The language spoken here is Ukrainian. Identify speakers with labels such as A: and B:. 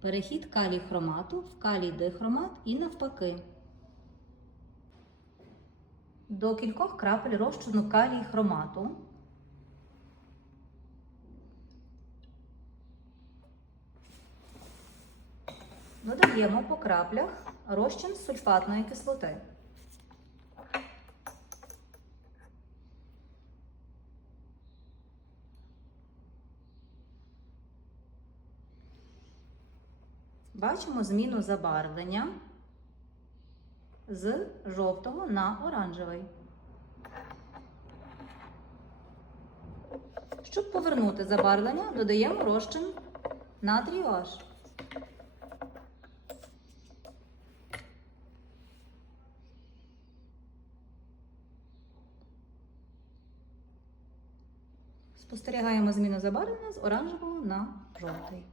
A: Перехід калій хромату в калій дихромат і навпаки. До кількох крапель розчину калій хромату додаємо по краплях розчин сульфатної кислоти. Бачимо зміну забарвлення з жовтого на оранжевий. Щоб повернути забарвлення, додаємо розчин натрію H. Спостерігаємо зміну забарвлення з оранжевого на жовтий.